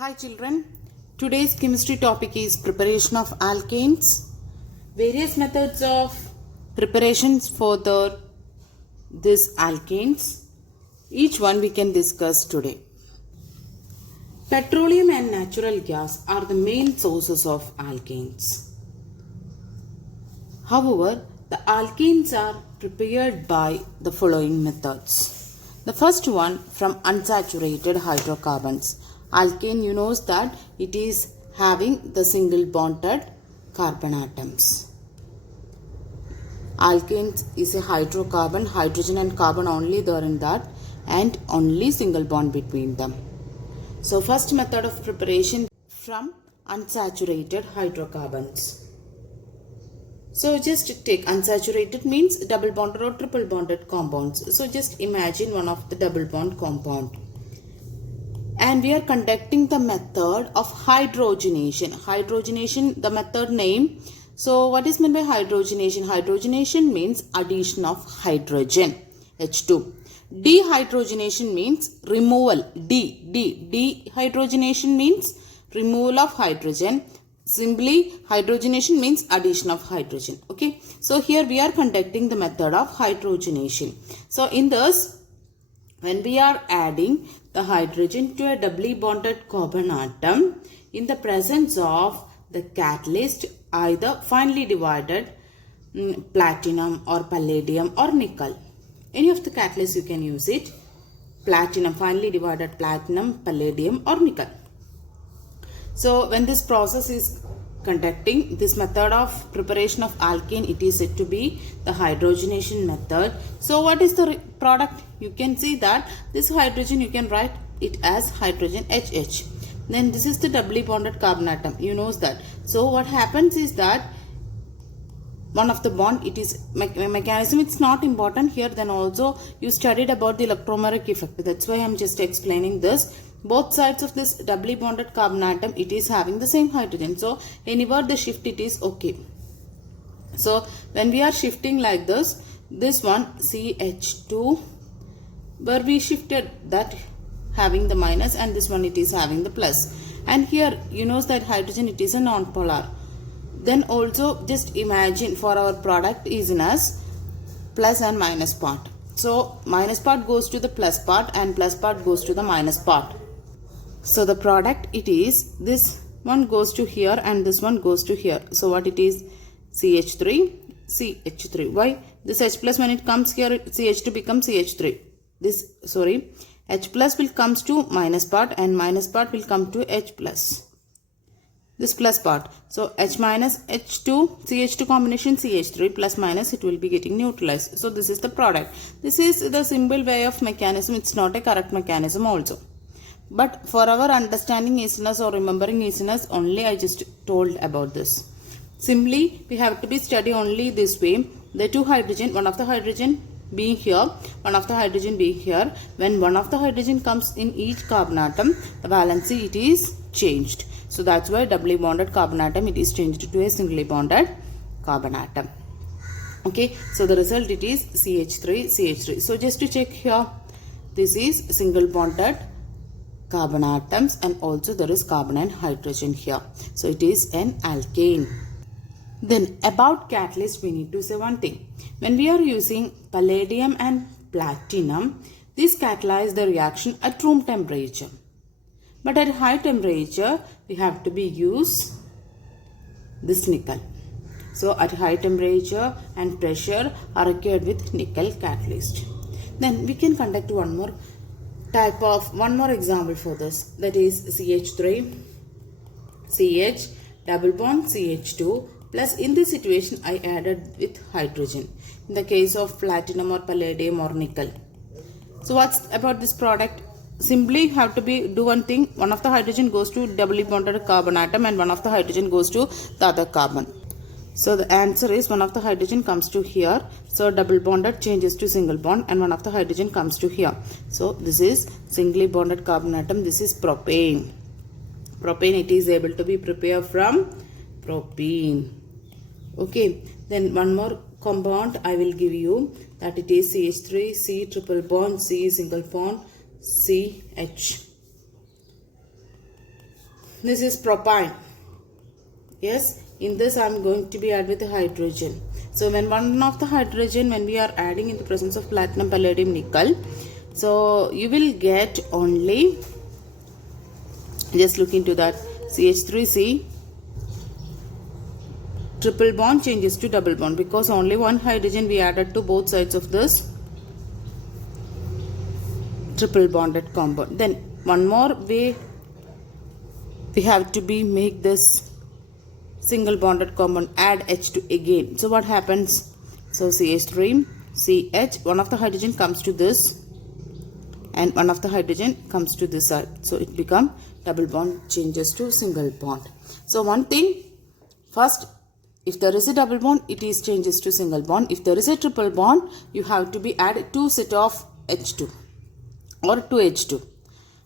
Hi children, today's chemistry topic is preparation of alkanes. Various methods of preparations for this alkanes. Each one we can discuss today. Petroleum and natural gas are the main sources of alkanes. However, the alkanes are prepared by the following methods. The first one from unsaturated hydrocarbons. Alkane, you know that it is having the single bonded carbon atoms. Alkane is a hydrocarbon, hydrogen and carbon only there in that, and only single bond between them. So first method of preparation from unsaturated hydrocarbons. So just take unsaturated means double bonded or triple bonded compounds. So just imagine one of the double bond compound. And we are conducting the method of hydrogenation. Hydrogenation, the method name. So what is meant by hydrogenation? Hydrogenation means addition of hydrogen, H2. Dehydrogenation means removal, Dehydrogenation means removal of hydrogen. Simply hydrogenation means addition of hydrogen. Okay. So here we are conducting the method of hydrogenation. So in this, when we are adding the hydrogen to a doubly bonded carbon atom in the presence of the catalyst, either finely divided platinum or palladium or nickel. Any of the catalysts you can use it. Platinum, finely divided platinum, palladium or nickel. So when this process is conducting, this method of preparation of alkane, it is said to be the hydrogenation method. So what is the product? You can see that this hydrogen, you can write it as hydrogen HH. Then this is the doubly bonded carbon atom. You know that. So what happens is that one of the bond, it is mechanism, it's not important here. Then also you studied about the electromeric effect. That's why I'm just explaining this. Both sides of this doubly bonded carbon atom, it is having the same hydrogen. So anywhere the shift, it is okay. So when we are shifting like this one CH2, where we shifted that having the minus, and this one it is having the plus. And here you know that hydrogen, it is a non-polar. Then also just imagine for our product is in as plus and minus part. So minus part goes to the plus part and plus part goes to the minus part. So the product, it is this one goes to here and this one goes to here. So what it is? CH3, CH3. Why? This H plus, when it comes here, CH2 becomes CH3. This, sorry, H plus will comes to minus part and minus part will come to H plus. This plus part. So H minus H2, CH2 combination CH3 plus minus, it will be getting neutralized. So this is the product. This is the simple way of mechanism. It's not a correct mechanism also. But for our understanding easiness or remembering easiness, only I just told about this. Simply, we have to be study only this way. The two hydrogen, one of the hydrogen being here, one of the hydrogen being here. When one of the hydrogen comes in each carbon atom, the valency, it is changed. So that's why doubly bonded carbon atom, it is changed to a singly bonded carbon atom. Okay, so the result, it is CH3, CH3. So just to check here, this is single bonded carbon atoms, and also there is carbon and hydrogen here. So it is an alkane. Then about catalyst, we need to say one thing. When we are using palladium and platinum, this catalyze the reaction at room temperature. But at high temperature, we have to be use this nickel. So at high temperature and pressure are required with nickel catalyst. Then we can conduct one more example for this. That is CH3, CH, double bond CH2 plus, in this situation I added with hydrogen. In the case of platinum or palladium or nickel. So what's about this product? Simply have to do one thing. One of the hydrogen goes to doubly bonded carbon atom and one of the hydrogen goes to the other carbon. So the answer is one of the hydrogen comes to here. So double bonded changes to single bond and one of the hydrogen comes to here. So this is singly bonded carbon atom. This is propane. Propane, it is able to be prepared from propene. Okay. Then one more compound I will give you, that it is CH3, C triple bond, C single bond, CH. This is propine. Yes, in this I am going to be add with the hydrogen. So when one of the hydrogen, when we are adding in the presence of platinum, palladium, nickel, so you will get only, just look into that, CH3C, triple bond changes to double bond, because only one hydrogen we added to both sides of this triple bonded compound. Then one more way we have to be make this single bonded compound, add H2 again. So what happens? So CH3, CH, one of the hydrogen comes to this and one of the hydrogen comes to this side. So it become double bond changes to single bond. So one thing, first, if there is a double bond, it is changes to single bond. If there is a triple bond, you have to be add two set of H2 or 2H2.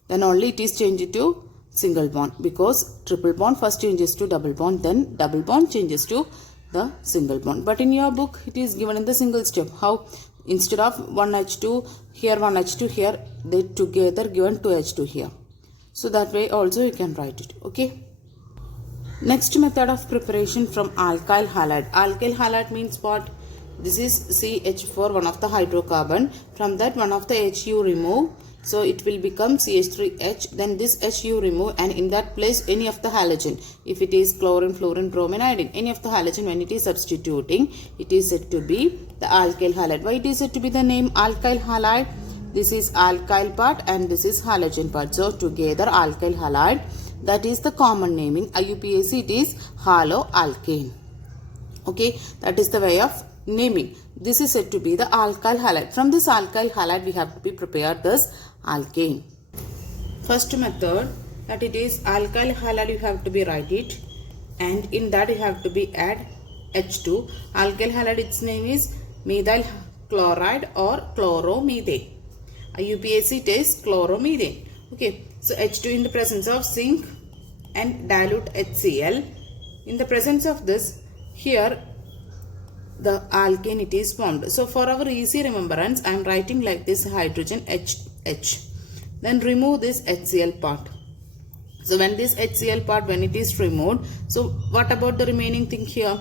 Then only it is changed to single bond, because triple bond first changes to double bond, then double bond changes to the single bond. But in your book, it is given in the single step. How? Instead of 1 H2 here, 1 H2 here, they together given 2 H2 here. So that way also you can write it. Okay. Next method of preparation from alkyl halide. Alkyl halide means what? This is CH4, one of the hydrocarbon. From that, one of the H you remove. So it will become CH3H. Then this H you remove, and in that place any of the halogen. If it is chlorine, fluorine, bromine, iodine, any of the halogen, when it is substituting, it is said to be the alkyl halide. Why it is said to be the name alkyl halide? This is alkyl part and this is halogen part. So together alkyl halide, that is the common naming. IUPAC, it is haloalkane. Okay, that is the way of naming. This is said to be the alkyl halide. From this alkyl halide, we have to be prepared this alkane. First method, that it is alkyl halide, you have to be write it, and in that you have to be add H2. Alkyl halide, its name is methyl chloride or chloromethane. IUPAC, it is chloromethane. Okay, so H2 in the presence of zinc and dilute HCl. In the presence of this, here the alkane it is formed. So for our easy remembrance, I am writing like this: hydrogen HH. Then remove this HCl part. So when this HCl part, when it is removed, so what about the remaining thing here?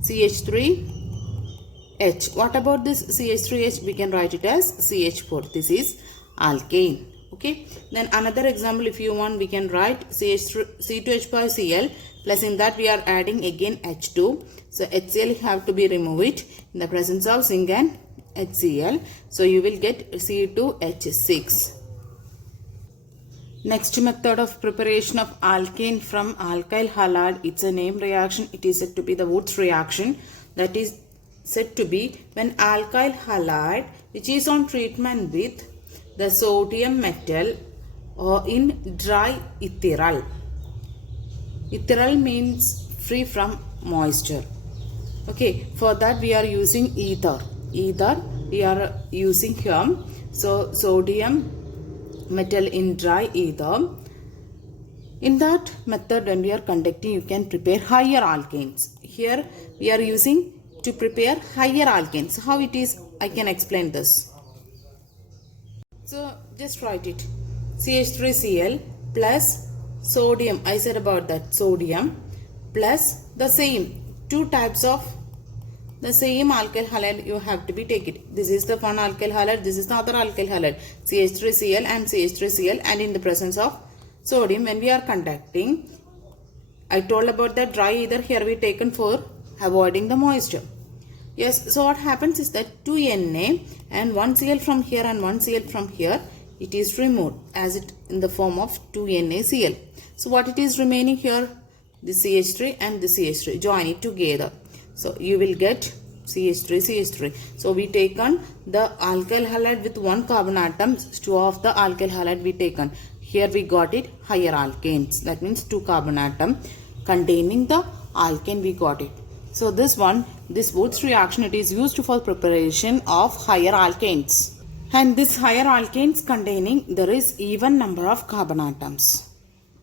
CH3H. What about this CH3H? We can write it as CH4. This is alkane. Okay. Then another example, if you want, we can write C2H5Cl, plus in that we are adding again H2. So HCl have to be removed in the presence of zinc and HCl. So you will get C2H6. Next method of preparation of alkane from alkyl halide, it's a name reaction. It is said to be the Wurtz reaction. That is said to be when alkyl halide, which is on treatment with the sodium metal or in dry ethereal. Ethereal means free from moisture. Okay, for that we are using ether. Ether we are using here. So sodium metal in dry ether. In that method, when we are conducting, you can prepare higher alkanes. Here we are using to prepare higher alkanes. How it is, I can explain this. So just write it. CH3Cl plus sodium, I said about that, sodium plus the same two types of the same alkyl halide you have to be take it. This is the one alkyl halide, this is the other alkyl halide, CH3Cl and CH3Cl, and in the presence of sodium, when we are conducting, I told about that dry ether, here we taken for avoiding the moisture. Yes, so what happens is that 2Na and 1 Cl from here and 1 Cl from here, it is removed as it in the form of 2NaCl. So what it is remaining here? The CH3 and the CH3, join it together. So you will get CH3. So we taken the alkyl halide with one carbon atom, two of the alkyl halide we taken. Here we got it higher alkanes. That means 2 carbon atom containing the alkane we got it. So this one, this Wurtz reaction, it is used for preparation of higher alkanes. And this higher alkanes containing, there is even number of carbon atoms.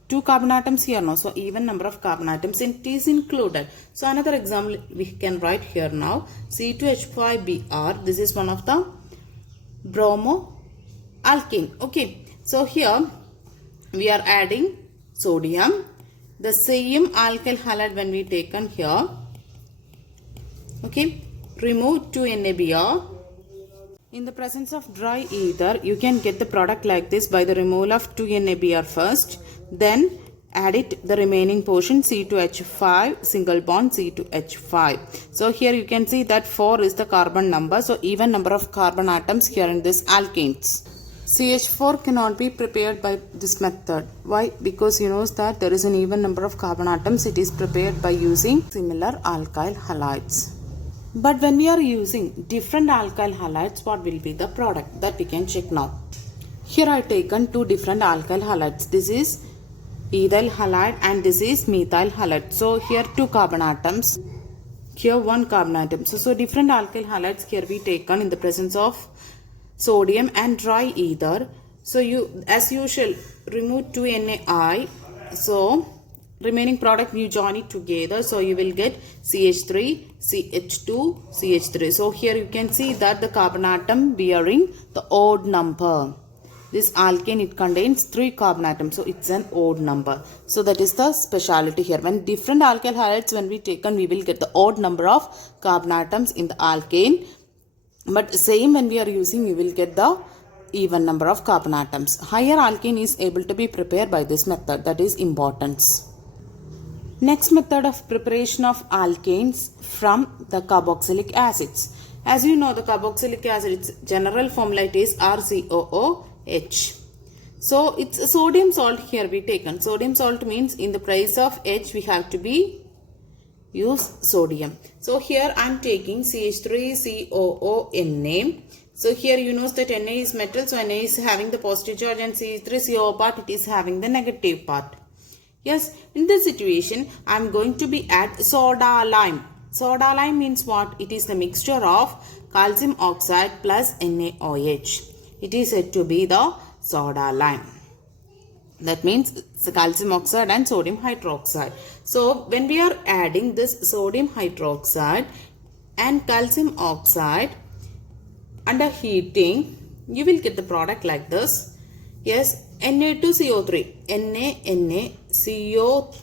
2 carbon atoms here now, so even number of carbon atoms it is included. So another example we can write here now, C2H5Br. This is one of the bromoalkane. Okay, so here we are adding sodium the same alkyl halide when we taken here. Okay, remove 2NaBr. In the presence of dry ether, you can get the product like this by the removal of 2NaBr first. Then add it the remaining portion C2H5, single bond C2H5. So here you can see that 4 is the carbon number. So even number of carbon atoms here in this alkanes. CH4 cannot be prepared by this method. Why? Because you know that there is an even number of carbon atoms. It is prepared by using similar alkyl halides. But when we are using different alkyl halides, what will be the product? That we can check now. Here I have taken two different alkyl halides. This is ethyl halide and this is methyl halide. So here two carbon atoms. Here one carbon atom. So different alkyl halides here we taken in the presence of sodium and dry ether. So you as usual remove 2NaI. So remaining product you join it together, so you will get CH3, CH2, CH3. So here you can see that the carbon atom bearing the odd number. This alkane, it contains 3 carbon atoms, so it's an odd number. So that is the speciality here. When different alkyl halides when we taken, we will get the odd number of carbon atoms in the alkane. But same when we are using, you will get the even number of carbon atoms. Higher alkane is able to be prepared by this method. That is importance. Next method of preparation of alkanes from the carboxylic acids. As you know, the carboxylic acid, its general formula it is RCOOH. So it's a sodium salt here we taken. Sodium salt means in the place of H we have to be use sodium. So here I am taking CH3COONA. So here you know that Na is metal, so Na is having the positive charge and CH3COO part it is having the negative part. Yes, in this situation, I am going to be add soda lime. Soda lime means what? It is the mixture of calcium oxide plus NaOH. It is said to be the soda lime. That means it's the calcium oxide and sodium hydroxide. So when we are adding this sodium hydroxide and calcium oxide under heating, you will get the product like this. Yes, Na2CO3, NaNaCO.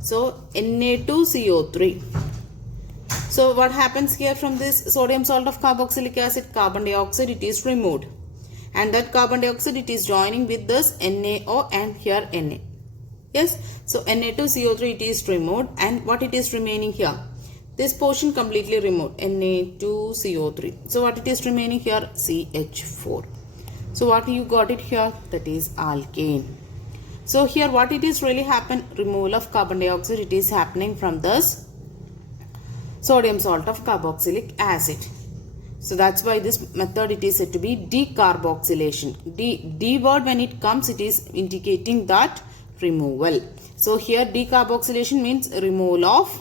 So Na2CO3. So what happens here from this sodium salt of carboxylic acid? Carbon dioxide it is removed. And that carbon dioxide it is joining with this NaO and here Na. Yes, so Na2CO3 it is removed and what it is remaining here? This portion completely removed, Na2CO3. So what it is remaining here? CH4. So what you got it here? That is alkane. So here what it is really happen? Removal of carbon dioxide it is happening from this sodium salt of carboxylic acid. So that's why this method it is said to be decarboxylation. D word when it comes it is indicating that removal. So here decarboxylation means removal of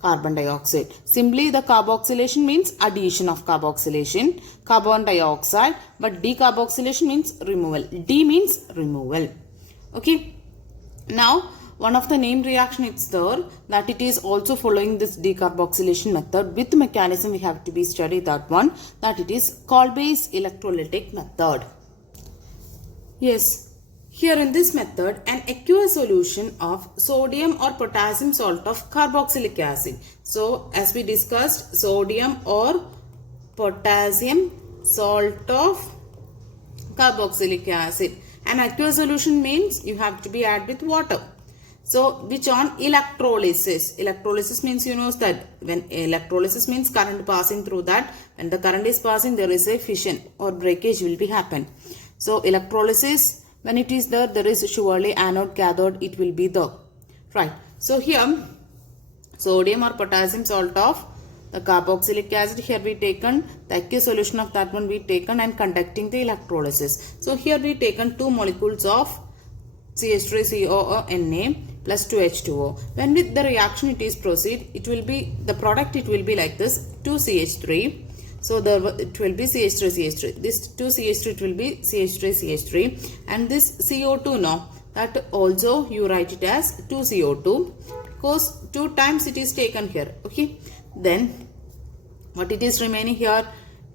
carbon dioxide. Simply the carboxylation means addition of carboxylation, carbon dioxide, but decarboxylation means removal. D means removal. Okay. Now one of the name reaction is there that it is also following this decarboxylation method with mechanism we have to be studied that one, that it is Kolbe's electrolytic method. Yes. Here in this method, an aqueous solution of sodium or potassium salt of carboxylic acid. So, as we discussed, sodium or potassium salt of carboxylic acid. An aqueous solution means you have to be add with water. So, which on electrolysis. Electrolysis means you know that when electrolysis means current passing through that. When the current is passing, there is a fission or breakage will be happen. So, electrolysis. When it is there is surely anode, cathode, it will be there. Right. So here, sodium or potassium salt of the carboxylic acid, here we taken the aqueous solution of that one we taken and conducting the electrolysis. So here we taken 2 molecules of CH3COONA plus 2H2O. When with the reaction it is proceed, it will be, the product it will be like this, 2CH3. So it will be CH3CH3. This 2CH3 it will be CH3CH3 and this CO2 now that also you write it as 2CO2 because 2 times it is taken here. Okay. Then what it is remaining here?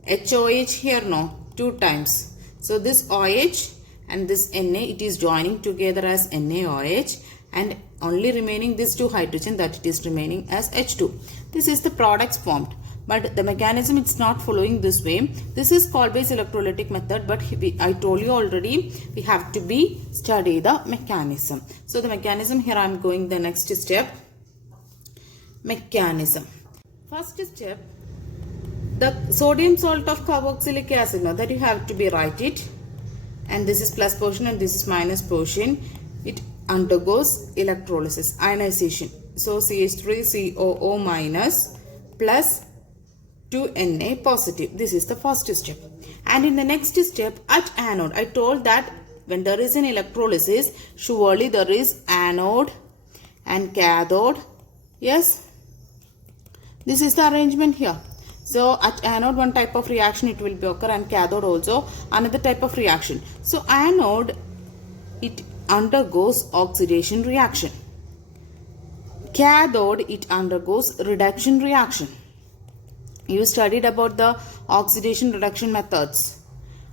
HOH here no 2 times. So this OH and this Na it is joining together as NaOH and only remaining this 2 hydrogen, that it is remaining as H2. This is the products formed. But the mechanism, it's not following this way. This is called by electrolytic method, but I told you already, we have to study the mechanism. So the mechanism, here I am going the next step. Mechanism. First step, the sodium salt of carboxylic acid, now that you have to write it, and this is plus portion and this is minus portion. It undergoes electrolysis, ionization. So CH3COO minus plus 2Na positive. This is the first step. And in the next step, at anode, I told that when there is an electrolysis, surely there is anode and cathode. Yes, this is the arrangement here. So at anode, one type of reaction it will be occur, and cathode also another type of reaction. So anode, it undergoes oxidation reaction. Cathode, it undergoes reduction reaction. You studied about the oxidation reduction methods.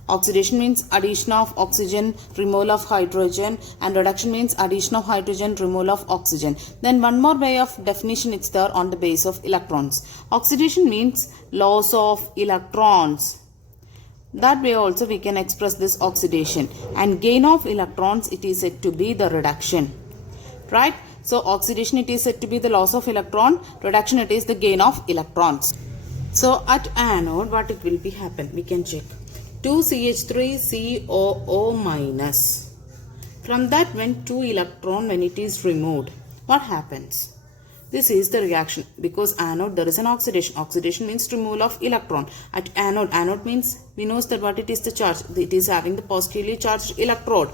Oxidation means addition of oxygen, removal of hydrogen, and reduction means addition of hydrogen, removal of oxygen. Then one more way of definition it's there on the base of electrons. Oxidation means loss of electrons. That way also we can express this oxidation. And gain of electrons, it is said to be the reduction. Right? So oxidation, it is said to be the loss of electron. Reduction, it is the gain of electrons. So at anode, what it will be happen? We can check. 2CH3COO minus. From that, when 2 electron, when it is removed, what happens? This is the reaction. Because anode, there is an oxidation. Oxidation means removal of electron. At anode, anode means, we know that what it is the charge. It is having the positively charged electrode.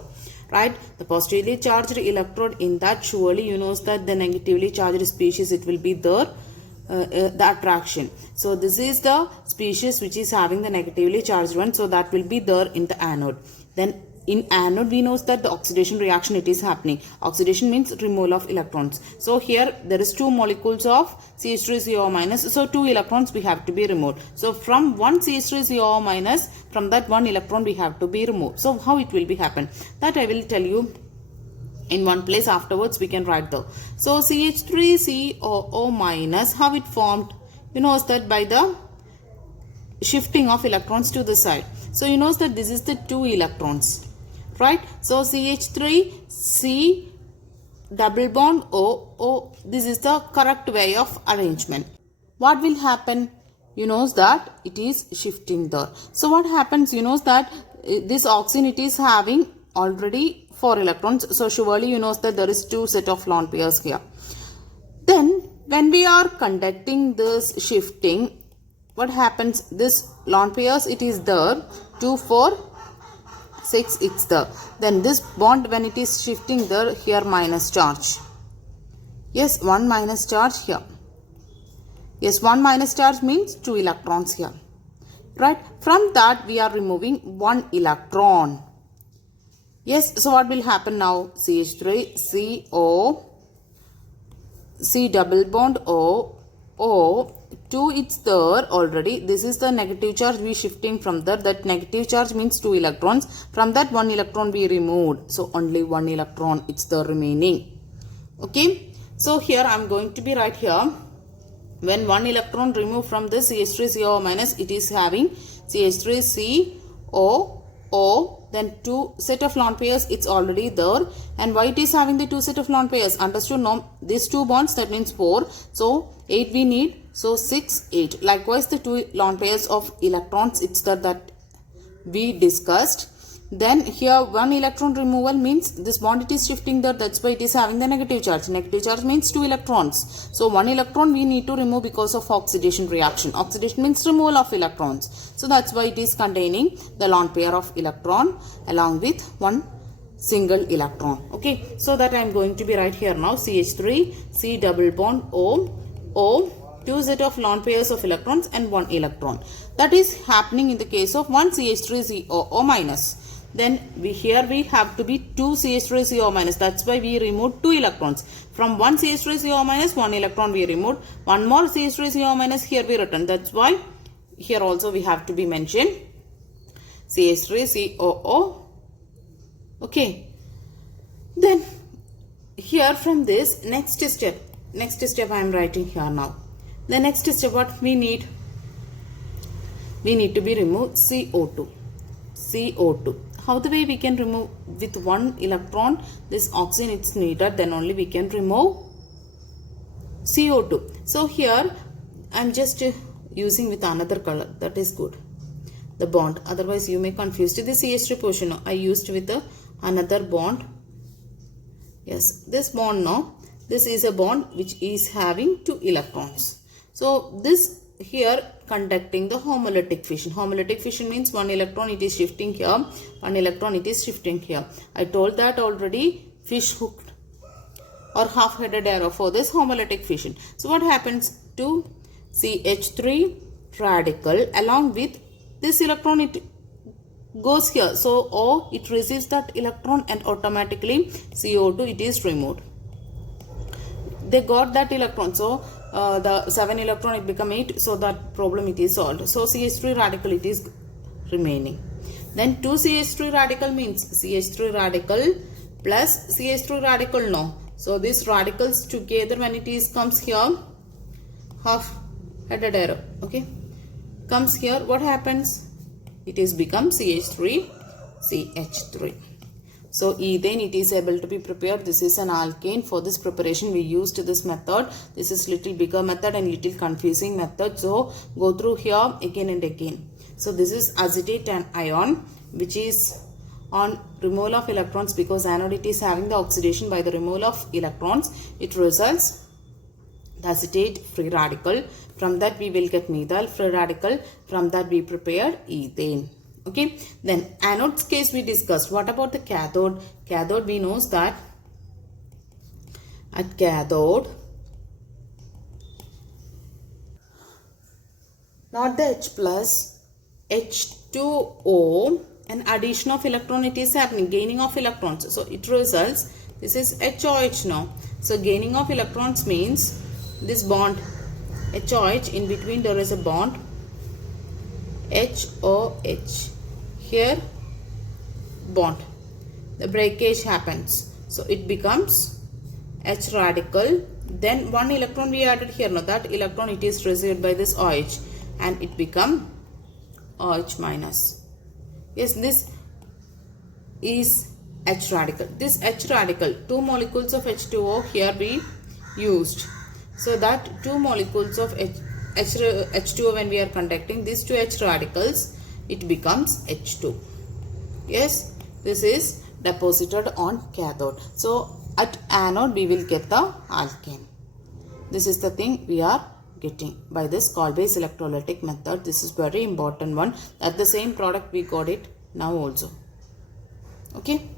Right? The positively charged electrode, in that surely you know that the negatively charged species, it will be there. The attraction. So this is the species which is having the negatively charged one. So that will be there in the anode. Then in anode, we know that the oxidation reaction, it is happening. Oxidation means removal of electrons. So here there is 2 molecules of CH3COO minus. So 2 electrons we have to be removed. So from one CH3COO minus, from that 1 electron we have to be removed. So how it will be happen? That I will tell you in one place. Afterwards we can write though. So CH3COO minus, how it formed? You know that by the shifting of electrons to the side. So you know that this is the 2 electrons. Right? So CH3C double bond O. This is the correct way of arrangement. What will happen? You know that it is shifting there. So what happens? You know that this oxygen, it is having already 4 electrons. So surely you know that there is 2 set of lone pairs here. Then when we are conducting this shifting, what happens? This lone pairs, it is there. 2, 4, 6, it's there. Then this bond, when it is shifting there, here minus charge. Yes, 1 minus charge here. Yes, 1 minus charge means 2 electrons here. Right? From that we are removing 1 electron. Yes, so what will happen now? CH3CO, C double bond O, 2, it's there already. This is the negative charge we shifting from there. That negative charge means 2 electrons. From that 1 electron we removed. So only 1 electron, it's the remaining. Okay. So here I am going to be right here. When 1 electron removed from this CH3CO minus, it is having CH3CO, then 2 set of lone pairs, it's already there. And why it is having the 2 set of lone pairs? Understood? No, these 2 bonds, that means 4. So 8 we need. So 6, 8. Likewise, the 2 lone pairs of electrons, it's that we discussed. Then here 1 electron removal means this bond, it is shifting there. That's why it is having the negative charge. Negative charge means 2 electrons. So 1 electron we need to remove because of oxidation reaction. Oxidation means removal of electrons. So that's why it is containing the lone pair of electron along with 1 single electron. Okay. So that I am going to be right here now. CH3, C double bond O, 2 set of lone pairs of electrons and 1 electron. That is happening in the case of 1 CH3COO minus. Then here we have to be 2 CH3CO minus. That's why we removed 2 electrons. From 1 CH3CO minus, 1 electron we removed. 1 more CH3CO minus here we written. That's why here also we have to be mentioned CH3COO. Okay. Then here from this next step I am writing here now. The next step what we need to be remove CO2. How the way we can remove with one electron this oxygen it's needed, then only we can remove CO2. So here I am just using with another color, that is good, the bond, otherwise you may confuse the CH3 portion. I used with another bond. Yes, this bond now, this is a bond which is having 2 electrons. So this here conducting the homolytic fission. Homolytic fission means one electron it is shifting here, one electron it is shifting here. I told that already, fish hooked or half-headed arrow for this homolytic fission. So what happens to CH3 radical along with this electron, it goes here. So O, it receives that electron and automatically CO2 it is removed. They got that electron, so the 7 electron it become 8, so that problem it is solved. So CH3 radical it is remaining. Then 2 CH3 radical means CH3 radical plus CH3 radical no. So these radicals together when it is comes here, half headed arrow, okay, comes here, what happens? It is become CH3. So ethane it is able to be prepared. This is an alkane. For this preparation we used this method. This is little bigger method and little confusing method. So go through here again and again. So this is acetate and ion which is on removal of electrons, because anode it is having the oxidation by the removal of electrons. It results the acetate free radical. From that we will get methyl free radical. From that we prepared ethane. Okay, then anode's case we discussed. What about the cathode? Cathode we knows that at cathode not the H plus, H2O, an addition of electron it is happening, gaining of electrons. So it results, this is HOH now. So gaining of electrons means this bond HOH, in between there is a bond HOH. Here bond, the breakage happens, so it becomes H radical. Then one electron we added here, now that electron it is received by this OH and it become OH minus. Yes, this is H radical. This H radical, 2 molecules of H2O here be used. So that 2 molecules of H2O when we are conducting these 2 H radicals, it becomes H2. Yes, this is deposited on cathode. So at anode we will get the alkane. This is the thing we are getting by this Colbase electrolytic method. This is very important one. At the same product we got it now also. Okay.